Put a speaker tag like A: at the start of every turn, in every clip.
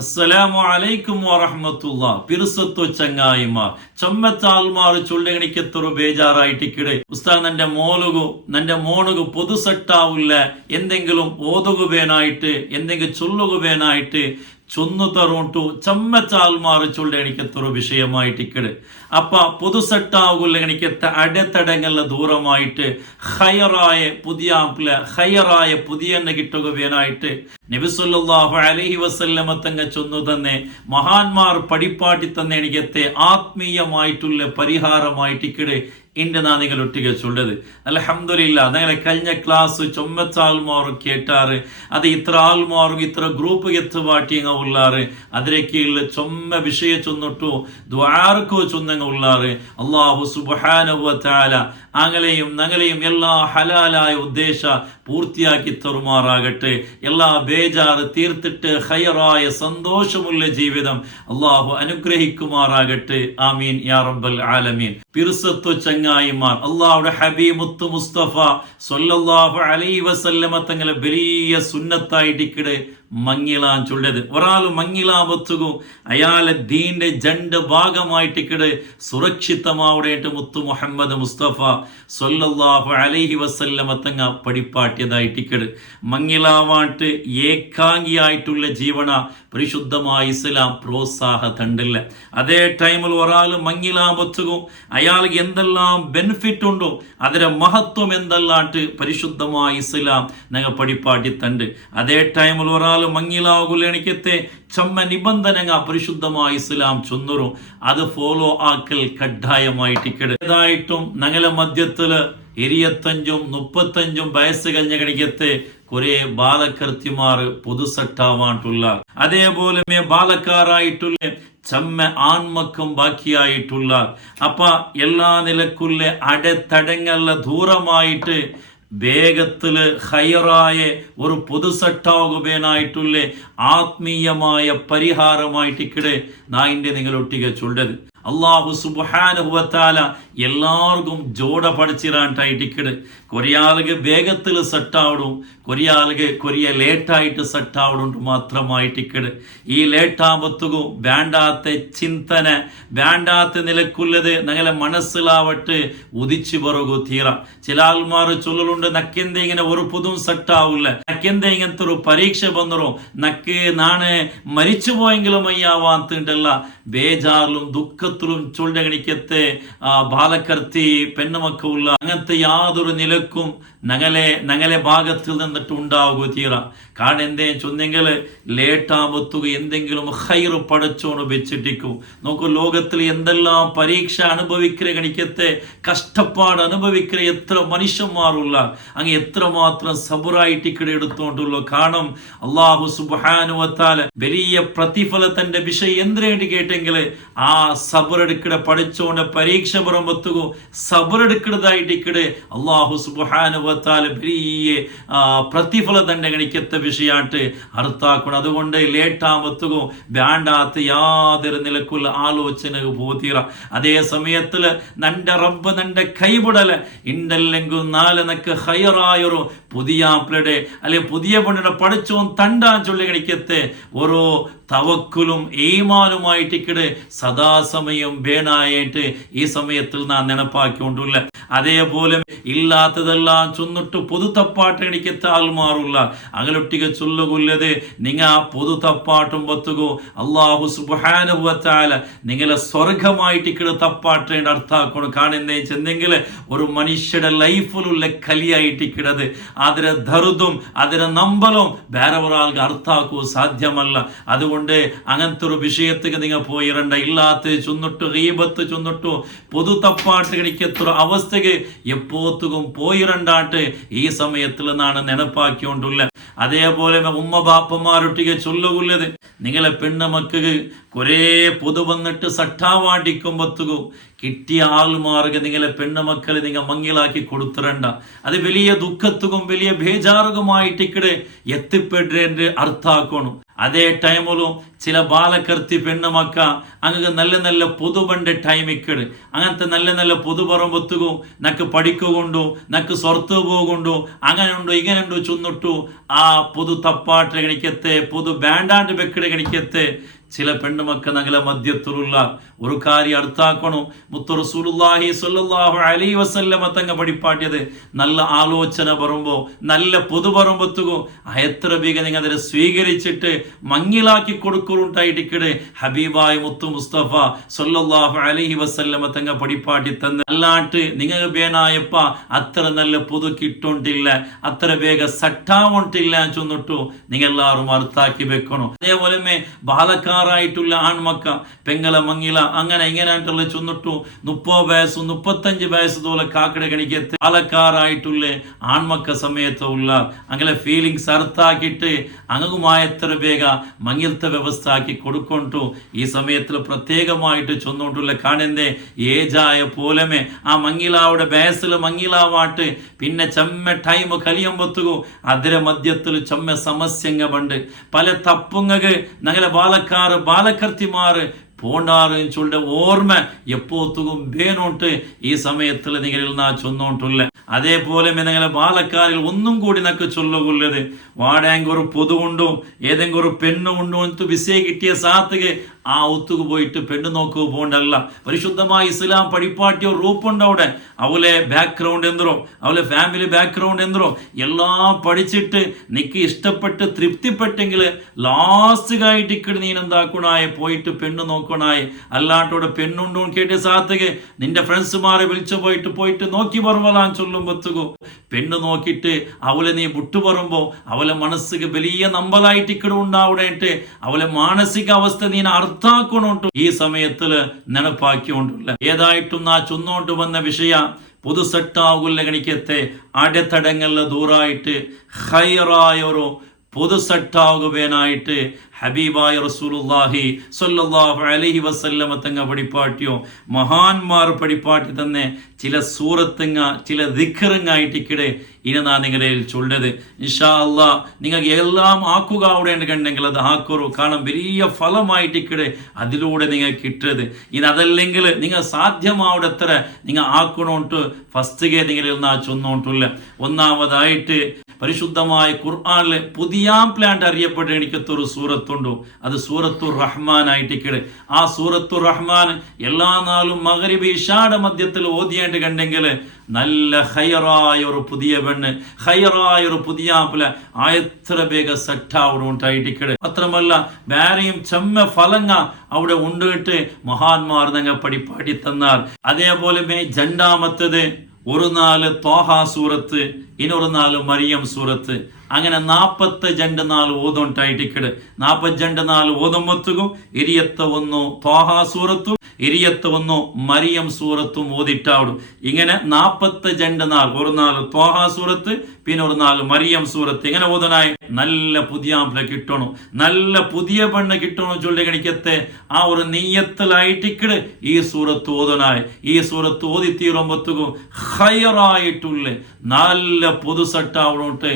A: അസ്സലാമു അലൈക്കും വറഹമത്തുള്ള. പിറുസത്വ ചങ്ങായിമാർ ചൊമ്മത്താൽമാർ ചുള്ളികണിക്ക് തുറ ബേജാറായിട്ടിക്കിടെ. ഉസ്താ നന്റെ മോലുകു നന്റെ മോണുകു പൊതുസെട്ടാവില്ല എന്തെങ്കിലും ഓതുകുവേനായിട്ട് എന്തെങ്കിലും ചൊല്ലുകുവേനായിട്ട് ചൊന്നു തറുണ്ടു ചമ്മച്ചാൽമാറ് വിഷയമായിട്ട് ഇക്കട് അപ്പ പൊതുസെട്ടാവുള്ള എണിക്കത്തെ അടത്തടങ്ങല്ല ദൂരമായിട്ട് ഹയറായ പുതിയ ഹയറായ പുതിയ കിട്ടുക വേനായിട്ട് നബിസുല്ലാഹു അലഹി വസല്ലമ തങ്ങ ചൊന്നു തന്നെ മഹാന്മാർ പടിപ്പാട്ടി തന്നെ എനിക്കത്തെ ആത്മീയമായിട്ടുള്ള പരിഹാരമായിട്ടിക്കിട്. നാ നിങ്ങൾ ഒട്ടിಗೆ ചൊല്ലത് അലഹമില്ല നിങ്ങളെ കഴിഞ്ഞ ക്ലാസ് ചൊമ്മച്ച ആൾമാറും കേട്ടാറ്. അത് ഇത്ര ആൾമാറും ഇത്ര ഗ്രൂപ്പ് എത്ത് പാട്ടിയങ്ങ ഉള്ളാറ്. അതിലേക്കുള്ള ചൊമ്മ വിഷയ ചൊന്നിട്ടു ദ്വാർക്കോ ചൊന്നങ്ങ ഉള്ളാറ്. അള്ളാഹു സുബാനുവല അങ്ങലെയും നങ്ങളെയും എല്ലാ ഹലാലായ ഉദ്ദേശ പൂർത്തിയാക്കി തരുമാറാകട്ടെ. എല്ലാ ബേജാറ് തീർത്തിട്ട് ഹയറായ സന്തോഷമുള്ള ജീവിതം അള്ളാഹു അനുഗ്രഹിക്കുമാറാകട്ടെ. ആമീൻ യാ റബ്ബൽ ആലമീൻ. പിറുസത്തു ചങ്ങായിമാർ. അള്ളാഹുടെ ഹബീമുത്ത് മുസ്തഫ സൊല്ലാഹു അലൈ വസല്ലമ തങ്ങളെ വലിയ സുന്നത്തായിട്ടിക്കിട് മങ്ങിലാൻ ചൊല്ലത് ഒരാൾ മങ്ങിലാവത്തുകു അയാളെ ദീന്റെ ജണ്ട് ഭാഗമായിട്ടിക്കിട് സുരക്ഷിതമാവുടേട്ട് മുത്തു മുഹമ്മദ് മുസ്തഫ സൊല്ലാഹു അലൈഹി വസല്ലമത്തങ്ങ തങ്ങ മങ്ങിളാവാട്ട് ഏകാംഗിയായിട്ടുള്ള ജീവന പരിശുദ്ധമായ ഇസ്ലാം പ്രോത്സാഹ തണ്ടില്ല അതേ ടൈമിൽ ഒരാൾ മങ്ങിലാവത്തുകു അയാൾക്ക് എന്തെല്ലാം ബെനിഫിറ്റ് ഉണ്ടോ അതിന്റെ മഹത്വം എന്തെല്ലാട്ട് പരിശുദ്ധമായ ഇസ്ലാം ഞങ്ങൾ പടിപ്പാട്ടി തണ്ട് അതേ ടൈമിൽ ഒരാൾ മങ്ങിലാകുല എനിക്കത്തെ ചമ്മ നിബന്ധനങ്ങ പരിശുദ്ധമായ ഇസ്ലാം ചൊന്നുറു. അത് ഫോളോ ആക്കൽ കഡ്ഡായമായിട്ട് ഏതായിട്ടും ഞങ്ങളെ മധ്യത്തിൽ ഇരുപത്തഞ്ചും മുപ്പത്തഞ്ചും വയസ്സ് കഴിഞ്ഞ കണിക്കത്തെ കുറെ ബാലകൃത്യമാർ പൊതുസട്ടാവാട്ടുള്ള അതേപോലെ ബാലക്കാരായിട്ടുള്ള ചമ്മ ആൺമക്കം ബാക്കിയായിട്ടുള്ള. അപ്പ എല്ലാ നിലക്കുള്ള അടത്തടങ്ങല്ല ദൂരമായിട്ട് വേഗത്തിൽ ഹയറായ ഒരു പൊതുസട്ടാകുവേനായിട്ടുള്ള ആത്മീയമായ പരിഹാരമായിട്ടിക്കിടെ നായിന്റെ നിങ്ങൾ ഒട്ടിക ചൊല്ലത് അള്ളാഹു സുബാനുഭവത്താല എല്ലാവർക്കും ജോഡ ടിക്കറ്റ് കൊറിയാളുക വേഗത്തിൽ സെട്ടാവിടും കൊറിയാളുക കൊറിയ ലേറ്റായിട്ട് സെട്ടാവണമെന്ന് മാത്രമായി ടിക്കറ്റ് ഈ ലേറ്റാകുമ്പത്തുകും വേണ്ടാത്ത ചിന്തന വേണ്ടാത്ത നിലക്കുള്ളത് ഞങ്ങളെ മനസ്സിലാവട്ട് ഉദിച്ചു പറകു തീറ. ചില ആൾമാർ ചൊല്ലലുണ്ട് നക്കെന്തെ ഇങ്ങനെ ഒരു പുതും സെട്ടാവില്ല നക്കെന്തെ ഇങ്ങനത്തെ ഒരു പരീക്ഷ വന്നറോ? നക്ക് നാണ് മരിച്ചു പോയെങ്കിലും അയ്യാവാത്തുണ്ടല്ല ബേജാറിലും ദുഃഖത്തിലും ചൊല്ലകണിക്കത്തെ ബാലക്കർത്തി പെണ്ണുമക്കുള്ള അങ്ങനത്തെ യാതൊരു നിലക്കും ഞങ്ങളെ ഞങ്ങളെ ഭാഗത്തിൽ നിന്നിട്ട് ഉണ്ടാവുക തീറ കാരണം എന്തേ ചൊന്നെങ്കിൽ ലേട്ടാമത്തുക എന്തെങ്കിലും ഹൈറ് പടച്ചോണ് വെച്ചിട്ടിക്കും നോക്കൂ ലോകത്തിൽ എന്തെല്ലാം പരീക്ഷ അനുഭവിക്കുന്ന കണിക്കത്തെ കഷ്ടപ്പാട് അനുഭവിക്കുന്ന എത്ര മനുഷ്യന്മാരുള്ള അങ്ങ് എത്രമാത്രം സബുറായിട്ടിക്കട എടുത്തോണ്ടുള്ളൂ കാരണം അള്ളാഹു സുബാനുവത്താൽ വലിയ പ്രതിഫലത്തിന്റെ വിഷയം എന്തിനു വേണ്ടി കേട്ടെങ്കിൽ ആ സബറെടുക്കട പഠിച്ചോണ്ട് പരീക്ഷ പുറമ്പത്തുകു സബറെടുക്കടതായിട്ടിക്കട് അള്ളാഹു സുബാനുവത്താൽ വലിയ പ്രതിഫല തന്നെ കണിക്കത്തെ വിഷയാട്ട് അർത്ഥാക്കണം അതുകൊണ്ട് ലേട്ടാമത്തുകോ വേണ്ടാത്ത യാതൊരു നിലക്കുള്ള ആലോചന പോതീറ. അതേ സമയത്തിൽ നന്റെ റബ്ബ് നന്റെ കൈവിടൽ ഇണ്ടല്ലെങ്കിൽ നാല് നക്ക് ഹയറായൊരു പുതിയ ആപ്പിളുടെ അല്ലെ പുതിയ പെണ്ണിടെ പഠിച്ചോൻ തണ്ടാൻ ചൊല്ലി കണിക്കത്തെ ഓരോ തവക്കുലും ഈമാനുമായിട്ടിക്കിട് സദാസമയം വേണായിട്ട് ഈ സമയത്തിൽ നാം നെനപ്പാക്കിക്കൊണ്ടുള്ള. അതേപോലെ ഇല്ലാത്തതെല്ലാം ചൊന്നിട്ട് പൊതു തപ്പാട്ട് എനിക്കത്തെ ആൾമാറുള്ള അകലൊട്ടിക ചൊല്ലുകൊല്ലത് നിങ്ങ പൊതു തപ്പാട്ടും പത്തുകോ അള്ളാഹു സുബാനുഭവത്താല നിങ്ങളെ സ്വർഗമായിട്ടിക്കിട് തപ്പാട്ടേണ്ട അർത്ഥാക്കണം. കാണുന്നേ ചെന്നെങ്കിൽ ഒരു മനുഷ്യരുടെ ലൈഫിലുള്ള കലിയായിട്ടിക്കിടത് അതിരെ ധറുതും അതിരെ നമ്പലും വേറെ ഒരാൾക്ക് അർത്ഥാക്കൂ സാധ്യമല്ല. അതുകൊണ്ട് അങ്ങനത്തെ ഒരു വിഷയത്തേക്ക് നിങ്ങൾ പോയിരണ്ട. ഇല്ലാത്ത ചൊന്നിട്ടു റീബത്ത് ചൊന്നിട്ടു പൊതു തപ്പാട്ട് കിടക്കത്തൊരു അവസ്ഥക്ക് എപ്പോത്തുക്കും പോയിരണ്ടാട്ട് ഈ സമയത്തിൽ നിന്നാണ് നെനപ്പാക്കിക്കൊണ്ടുള്ള. അതേപോലെ ഉമ്മ ബാപ്പന്മാരൊട്ടിക ചൊല്ലുകൊല്ലത് നിങ്ങളെ പെണ്ണ് മക്കൾക്ക് കുറേ പൊതു വന്നിട്ട് സട്ടാവാടിക്കുമ്പത്തുകു കിട്ടിയ ആൾമാർക്ക് നിങ്ങളെ പെണ്ണുമക്കളെ നിങ്ങൾ മങ്ങിലാക്കി കൊടുത്തിടണ്ട. അത് വലിയ ദുഃഖത്തുകും വലിയ ബേജാറുകുമായിട്ടിക്കടെ എത്തിപ്പെടേണ്ട അർത്ഥാക്കണം അതേ ടൈമിലും ചില ബാലക്കർത്തി പെണ്ണുമക്ക അങ്ങക്ക് നല്ല നല്ല പൊതുബണ്ട് ടൈമിക്കട്. അങ്ങനത്തെ നല്ല നല്ല പൊതു പറമ്പത്തുകു നക്ക് പഠിക്കുകൊണ്ടു നക്ക് സ്വർത്തു ഉണ്ടോ ഇങ്ങനെ ഉണ്ടോ ചുന്നിട്ടു ആ പൊതു തപ്പാട്ട് കണിക്കത്തെ പൊതു ബാൻഡാണ്ട് വെക്കട് ഗണിക്കത്തെ ചില പെണ്ണുമക്ക നഗല മധ്യത്തിലുള്ള ഒരു കാര്യം അടുത്താക്കണു. മുത്തു റസൂലുള്ളാഹി സ്വല്ലല്ലാഹു അലൈഹി വസല്ലമ തങ്ങ പഠിപ്പാട്ടിയത് നല്ല ആലോചന പറമ്പോ നല്ല പൊതു പറമ്പത്തുകോ എത്ര വേഗം നിങ്ങൾ അതിനെ സ്വീകരിച്ചിട്ട് മങ്ങിലാക്കി കൊടുക്കുറുണ്ടായിട്ടിക്കട് ഹബീബായ് മുത്തു മുസ്തഫ സ്വല്ലല്ലാഹു അലൈഹി വസല്ലമ തങ്ങ പഠിപ്പാട്ടി തന്ന. അല്ലാട്ട് നിങ്ങൾ ബേനായപ്പ അത്ര നല്ല പൊതു കിട്ടോണ്ടില്ല അത്ര വേഗ സട്ടാവോണ്ടില്ല ചൊന്നിട്ടു നിങ്ങളെല്ലാവരും അർത്ഥാക്കി വെക്കണം. അതേപോലെ ബാലക്കാരായിട്ടുള്ള ആൺമക്ക പെങ്ങള മങ്ങില അങ്ങനെ ഇങ്ങനെ ആയിട്ടുള്ള ചൊന്നിട്ടു മുപ്പത് വയസ്സു മുപ്പത്തഞ്ച് വയസ്സ് തോലെ കാക്കട കണിക്ക് ആളക്കാറായിട്ടുള്ള ആൺമക്ക സമയത്തുള്ള അങ്ങനെ ഫീലിങ്സ് അർത്ഥാക്കിയിട്ട് അങ്ങുമായ എത്ര വേഗ മങ്ങിലത്തെ വ്യവസ്ഥ ആക്കി കൊടുക്കൊണ്ടു ഈ സമയത്തിൽ പ്രത്യേകമായിട്ട് ചൊന്നുകൊണ്ടുള്ള കാണുന്നേ ഏജായ പോലമേ ആ മങ്ങിലാവുടെ വയസ്സിൽ മങ്ങിലാവാട്ട് പിന്നെ ചെമ്മ ടൈം കലിയുമ്പത്തുകു അതിരെ മധ്യത്തിൽ ചെമ്മ സമസ്യങ്ങ പണ്ട്. പല തപ്പുങ്ങക്ക് ഞങ്ങളെ ബാലക്കാറ് ബാലക്കർത്തിമാറ് പോണ്ടാറ് ചൊല്ലുടെ ഓർമ്മ എപ്പോത്തുകും വേണോട്ട് ഈ സമയത്തിൽ നിങ്ങളിൽ നാ ചൊന്നോട്ടുള്ള അതേപോലെ നിങ്ങളെ ബാലക്കാരിൽ ഒന്നും കൂടി നക്ക് ചൊല്ലുകൊള്ളത് വാടേങ്ക ഒരു പൊതുവുണ്ടോ ഏതെങ്കിലും ഒരു പെണ്ണുണ്ടോ എന്ന് വിസയ കിട്ടിയ സാത്തുക ആ ഒത്തുക്ക് പോയിട്ട് പെണ്ണ് നോക്കുക പോകണ്ടല്ല പരിശുദ്ധമായ ഇസ്ലാം പഠിപ്പാട്ടിയോ റൂപ്പുണ്ട് അവിടെ. അവലെ ബാക്ക്ഗ്രൗണ്ട് എന്തോ അവലെ ഫാമിലി ബാക്ക്ഗ്രൗണ്ട് എന്തോ എല്ലാം പഠിച്ചിട്ട് നിക്ക് ഇഷ്ടപ്പെട്ട് തൃപ്തിപ്പെട്ടെങ്കിൽ ലാസ്റ്റ് ഇക്കട് നീ എന്താക്കണായ പോയിട്ട് പെണ്ണ് നോക്കണായി. അല്ലാണ്ടോടെ പെണ്ണുണ്ടോ കേട്ട് സാത്തുക നിന്റെ ഫ്രണ്ട്സുമാരെ വിളിച്ചു പോയിട്ട് പോയിട്ട് നോക്കി പറവലാൻ ചൊല്ലുമ്പത്തുകോ പെണ്ണ് നോക്കിയിട്ട് അവളെ നീ വിട്ടു പറമ്പോ അവളെ മനസ്സിക്ക് വലിയ നമ്പലായിട്ട് ഇക്കട് ഉണ്ടാവിടേട്ട് അവളെ മാനസിക അവസ്ഥ നീ അർത്ഥാക്കണോട്ടു ഈ സമയത്തിൽ നെനപ്പാക്കിക്കൊണ്ടുള്ള ഏതായിട്ടും ആ ചൊന്നോണ്ട് വന്ന വിഷയ പുതുസെട്ടാകുല്ല ഗണിക്കത്തെ അടത്തടങ്ങളിൽ ദൂറായിട്ട് ഹൈറായൊരു പുതുസെട്ടാകുവാനായിട്ട് ഹബീബായ റസൂലുള്ളാഹി സ്വല്ലല്ലാഹു അലൈഹി വസല്ലമ തങ്ങ പഠിപ്പാട്ടിയോ മഹാന്മാർ പഠിപ്പാട്ടി തന്നെ ചില സൂറത്തുങ്ങ ചില ദിഖറുങ്ങായിട്ടിക്കിടെ ഇനി നാ നിങ്ങളുടെ ചൊല്ലത് ഇൻഷാ അല്ലാ നിങ്ങൾക്ക് എല്ലാം ആക്കുക അവിടെ കണ്ടെങ്കിൽ അത് ആക്കുറു. കാരണം വലിയ ഫലമായിട്ടിക്കിടെ അതിലൂടെ നിങ്ങൾ കിട്ടരുത്. ഇനി അതല്ലെങ്കിൽ നിങ്ങൾ സാധ്യമാവിടത്ര നിങ്ങൾ ആക്കണോണ്ട് ഫസ്റ്റ് നിങ്ങളിൽ നാ ചൊന്നോട്ടില്ല ഒന്നാമതായിട്ട് പരിശുദ്ധമായ ഖുർആാനിലെ പുതിയ പ്ലാന്റ് അറിയപ്പെട്ട എനിക്കത്തൊരു സൂറത്തുണ്ടോ. അത് സൂറത്തുർ റഹ്മാൻ ആയിട്ടിക്കട് ആ സൂറത്തുർ റഹ്മാൻ എല്ലാ നാളും മകരിബ് ഇഷാടെ മധ്യത്തിൽ ഓതിയായിട്ട് കണ്ടെങ്കിൽ നല്ല ഹയറായ ഒരു പുതിയ പെണ്ണ് ഹയറായ ഒരു പുതിയ ആപ്പില ആയത്ര വേഗ ഉണ്ടായിട്ടിക്കട് മാത്രമല്ല വേറെയും ചെമ്മ ഫലങ്ങ അവിടെ ഉണ്ടിട്ട് മഹാന്മാർ ഞങ്ങൾ പഠിപ്പാടി തന്നാൽ. അതേപോലെ രണ്ടാമത്തത് ഒരു നാല് തോഹ സൂറത്ത് ഇനൊരു നാല് മറിയം സൂറത്ത് അങ്ങനെ നാപ്പത്ത് ജണ്ട് നാല് ഓതുണ്ടായിട്ടിക്കട് ജണ്ട് നാല് ഓതുമ്പത്തുകും ഇരിയത്ത ഒന്നു തോഹ സൂറത്തും. ഇരിയത്ത് ഒന്നു മറിയം സൂറത്തും ഓതിട്ടാവിടും. ഇങ്ങനെ നാപ്പത്ത് ജണ്ട് നാൾ ഒരു നാല് തോഹ സൂറത്ത് പിന്നെ ഒരു നാല് മറിയം സൂറത്ത്. ഇങ്ങനെ ഓതനായി നല്ല പുതിയ ആപ്പിള കിട്ടണം. നല്ല പുതിയ പെണ്ണ് കിട്ടണം ചൊല്ലി കണിക്കത്തെ. ആ ഒരു നെയ്യത്തിലായിട്ടിക്കട് ഈ സൂറത്ത് ഓതനായി. ഈ സൂറത്ത് ഓതി തീരുമ്പത്തുകും. ഹയറായിട്ടുള്ള നല്ല പൊതുസട്ടാവണോട്ട്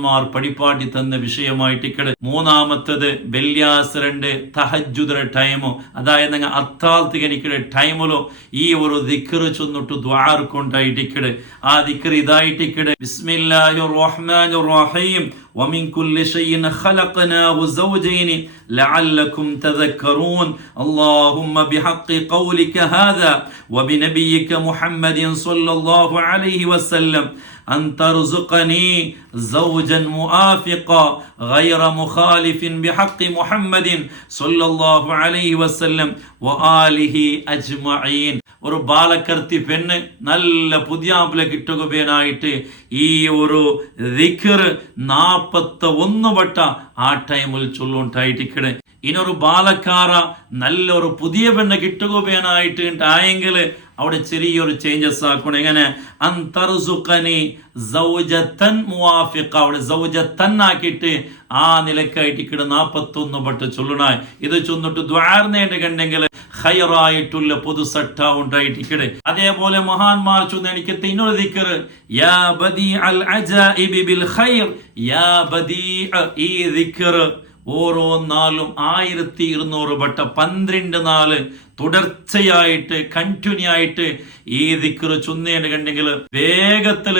A: മഹാന്മാർ പടിപ്പാട്ടി തന്ന വിഷയമായിട്ടിക്കട് മൂന്നാമത്തത് വെള്ളിയാസരണ്ട് തഹജുദ്ര ടൈമോ അതായത് നിങ്ങൾ അത്താൽത്തികനിക്കട് ടൈമിലോ ഈ ഒരു ദിക്കറ് ചൊന്നിട്ട് ദ്വാർക്കൊണ്ടായിട്ടിക്കട് ആ ദിക്കർ ഇതായിട്ടിക്കട് ബിസ്മില്ലാഹിർ റഹ്മാനിർ റഹീം. വമിൻ കുല്ലി ഷൈഇൻ ഖലഖനാഹു സൗജൈനി. لعلكم تذكرون. اللهم بحق قولك هذا وبنبيك محمد صلى الله عليه وسلم أن ترزقني زوجا موافقا غير مخالف بحق محمد صلى الله عليه وسلم وآله أجمعين. ഒരു ബാലക്കർത്തി പെണ്ണ് നല്ല പുതിയാപ്പിള കിട്ടുകയായിട്ട് ഈ ഒരു ദിക്കർ നാപ്പത്ത ഒന്ന് വട്ട ആ ടൈമിൽ ചൊല്ലുണ്ടായിട്ടിക്കണ് ഇനൊരു ബാലക്കാര നല്ലൊരു പുതിയ പെണ്ണ് കിട്ടുകയായിട്ട് ആയെങ്കിൽ അവിടെ ചെറിയൊരു ചേഞ്ചസ് ആക്കണം എങ്ങനെ? അന്തർസുഖനി സൗജത്തൻ മുവാഫിഖ. അവിടെ സൗജത്തൻ ആക്കിയിട്ട് ആ നിലക്കായിട്ട് ഇക്കിട നാപ്പത്തൊന്ന് പട്ട് ചൊല്ലണായി ഇത് ചൊന്നിട്ട് ദ്വാർന്നേണ്ട കണ്ടെങ്കിൽ ഹയറായിട്ടുള്ള പൊതു സട്ട ഉണ്ടായിട്ടിക്കടെ അതേപോലെ മഹാന്മാർ ചൊന്ന് എനിക്ക് ഇന്നൊരു ദിക്കർ. യാ ബദി അൽ അജാഇബി ബിൽ ഖൈർ. യാ ബദി ഈ ദിക്കർ ഓരോ നാളും ആയിരത്തി ഇരുന്നൂറ് വട്ട പന്ത്രണ്ട് നാല് തുടർച്ചയായിട്ട് കണ്ടിന്യൂ ആയിട്ട് ഈ ദിക്കറ് ചൊന്നേണ്ട് കണ്ടെങ്കിൽ വേഗത്തിൽ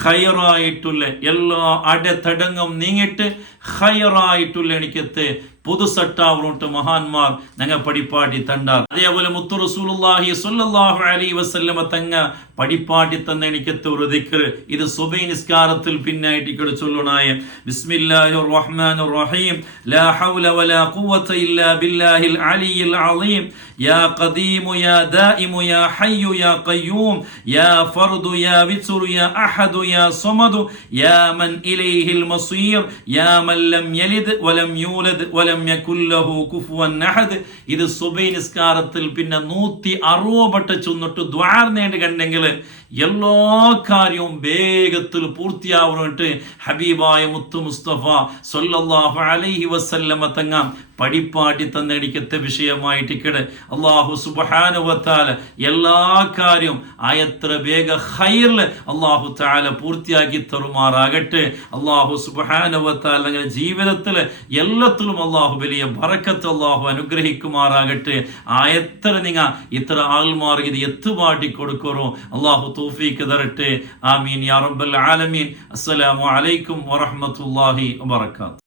A: ഹയറായിട്ടുള്ള എല്ലാ അടതടങ്ങും നീങ്ങിട്ട് ഹയറായിട്ടുള്ള എനിക്കത്തെ പുതുസട്ടാവറോട്ട് മഹാന്മാർ ഞങ്ങൾ പടിപ്പാട്ടി തണ്ടാർ. അതേപോലെ മുത്തു റസൂലുള്ളാഹി സ്വല്ലല്ലാഹു അലൈഹി വസല്ലമ തങ്ങ പടിപ്പാട്ടി തന്ന എനിക്കത്തെ ഒരു ദിക്ർ ഇത് സുബൈ നിസ്കാരത്തിൽ പിന്നായിട്ട് ഇവിടെ ചൊല്ലണായ. ബിസ്മില്ലാഹിർ റഹ്മാനിർ റഹീം ലാ ഹൗല വലാ ഖുവത ഇല്ലാ ബില്ലാഹിൽ അലിയിൽ അളീം. യാ ഖദീം യാ ദായിം യാ ഹയ്യു യാ ഖയ്യൂം യാ ഫർദു യാ വിത്റു യാ അഹദു യാ സമദു യാ മൻ ഇലൈഹിൽ മസീർ യാ മൻ ലം യലിദ് വലം യൂലദ് വലം യകുൽ ലഹു കുഫുവൻ അഹദ്. ഇത് സുബൈ നിസ്കാരത്തിൽ പിന്നെ നൂറ്റി അറുപട്ട് ചൊന്നിട്ട് ദ്വാർന്നേണ്ട് കണ്ടെങ്കിൽ എല്ലാ കാര്യവും വേഗത്തിൽ പൂർത്തിയാവുന്നിട്ട് ഹബീബായ മുത്തു മുസ്തഫ സല്ലല്ലാഹു അലൈഹി വസല്ലമ തങ്ങ പടിപ്പാട്ടി തന്നടിക്കത്തെ വിഷയമായിട്ട് ഇക്കട് അള്ളാഹു സുബാനുവത്താല എല്ലാ കാര്യവും ആയത്ര വേഗ ഹൈറിൽ അള്ളാഹു താല പൂർത്തിയാക്കി തരുമാറാകട്ടെ. അള്ളാഹു സുബാനുവത്താല അങ്ങനെ ജീവിതത്തിൽ എല്ലാത്തിലും അള്ളാഹു വലിയ ബറക്കത്ത് അള്ളാഹു അനുഗ്രഹിക്കുമാറാകട്ടെ. ആയത്ര നിങ്ങ ഇത്ര ആൾമാർ ഇത് എത്തുപാട്ടി കൊടുക്കറോ. അള്ളാഹു തോഫീക്ക് തരട്ടെ. ആമീൻ യാ റബ്ബൽ ആലമീൻ. അസ്സലാമു അലൈക്കും വറഹ്മത്തുള്ളാഹി വബറകാത്ത്